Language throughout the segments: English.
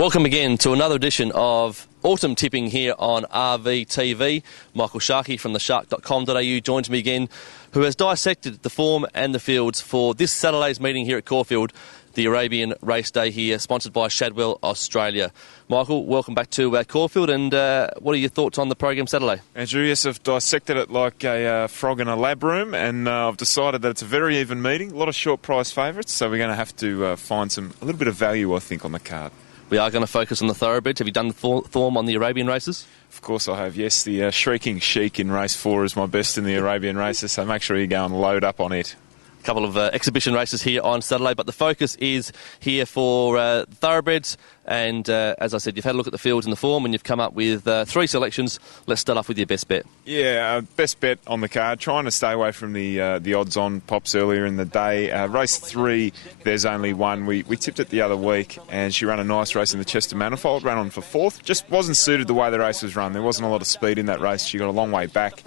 Welcome again to another edition of Autumn Tipping here on RVTV. Michael Sharkie from theshark.com.au joins me again, who has dissected the form and the fields for this Saturday's meeting here at Caulfield, the Arabian Race Day here, sponsored by Shadwell Australia. Michael, welcome back to Caulfield, and what are your thoughts on the program Saturday? Andrew, yes, I've dissected it like a frog in a lab room, and I've decided that it's a very even meeting. A lot of short price favourites, so we're going to have to find a little bit of value, I think, on the card. We are going to focus on the thoroughbreds. Have you done the form on the Arabian races? Of course I have, yes. The Shrieking Sheik in race 4 is my best in the Arabian races, so make sure you go and load up on it. A couple of exhibition races here on Saturday, but the focus is here for thoroughbreds. And as I said, you've had a look at the fields and the form, and you've come up with 3 selections. Let's start off with your best bet. Yeah, best bet on the card. Trying to stay away from the odds-on pops earlier in the day. Race 3, there's only one. We tipped it the other week, and she ran a nice race in the Chester Manifold. Ran on for 4th. Just wasn't suited the way the race was run. There wasn't a lot of speed in that race. She got a long way back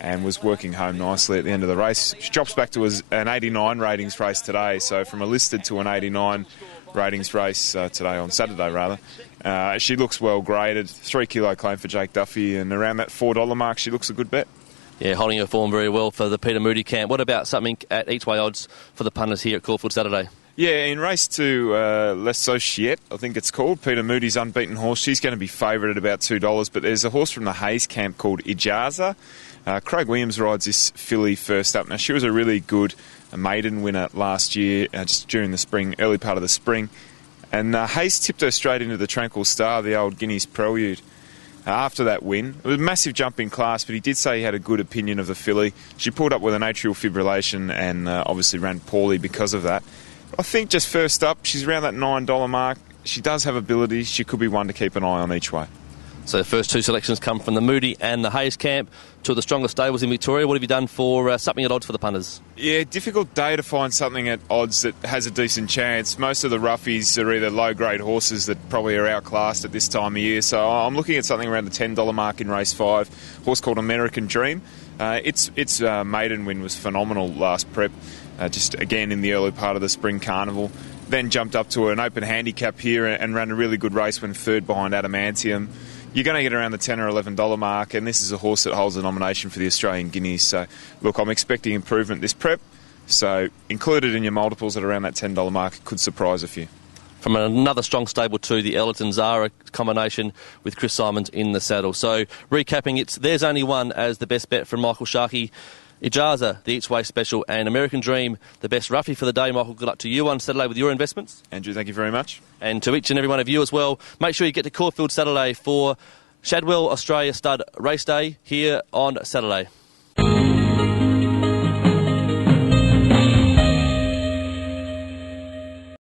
and was working home nicely at the end of the race. She drops back to an 89 ratings race today, so from a listed to an 89 ratings race today, on Saturday rather. She looks well graded, 3 kilo claim for Jake Duffy, and around that $4 mark she looks a good bet. Yeah, holding her form very well for the Peter Moody camp. What about something at each way odds for the punters here at Caulfield Saturday? Yeah, in race 2, Les Societe, I think it's called, Peter Moody's unbeaten horse. She's going to be favoured at about $2, but there's a horse from the Hayes camp called Ijaza. Craig Williams rides this filly first up. Now, she was a really good maiden winner last year, just during the spring, early part of the spring. And Hayes tipped her straight into the Tranquil Star, the old Guineas Prelude, after that win. It was a massive jump in class, but he did say he had a good opinion of the filly. She pulled up with an atrial fibrillation and obviously ran poorly because of that. I think just first up, she's around that $9 mark. She does have ability. She could be one to keep an eye on each way. So the first 2 selections come from the Moody and the Hayes camp, 2 of the strongest stables in Victoria. What have you done for something at odds for the punters? Yeah, difficult day to find something at odds that has a decent chance. Most of the roughies are either low-grade horses that probably are outclassed at this time of year. So I'm looking at something around the $10 mark in race 5. A horse called American Dream. Its maiden win was phenomenal last prep, just again in the early part of the spring carnival. Then jumped up to an open handicap here and ran a really good race when 3rd behind Adamantium. You're going to get around the $10 or $11 mark, and this is a horse that holds a nomination for the Australian Guineas. So, look, I'm expecting improvement this prep. So, included in your multiples at around that $10 mark could surprise a few. From another strong stable too, the Ellerton Zara combination with Chris Simons in the saddle. So, recapping, there's only one as the best bet from Michael Sharkie. Ijaza, the each way special, and American Dream, the best roughie for the day. Michael, good luck to you on Saturday with your investments. Andrew, thank you very much. And to each and every one of you as well, make sure you get to Caulfield Saturday for Shadwell Australia Stud Race Day here on Saturday.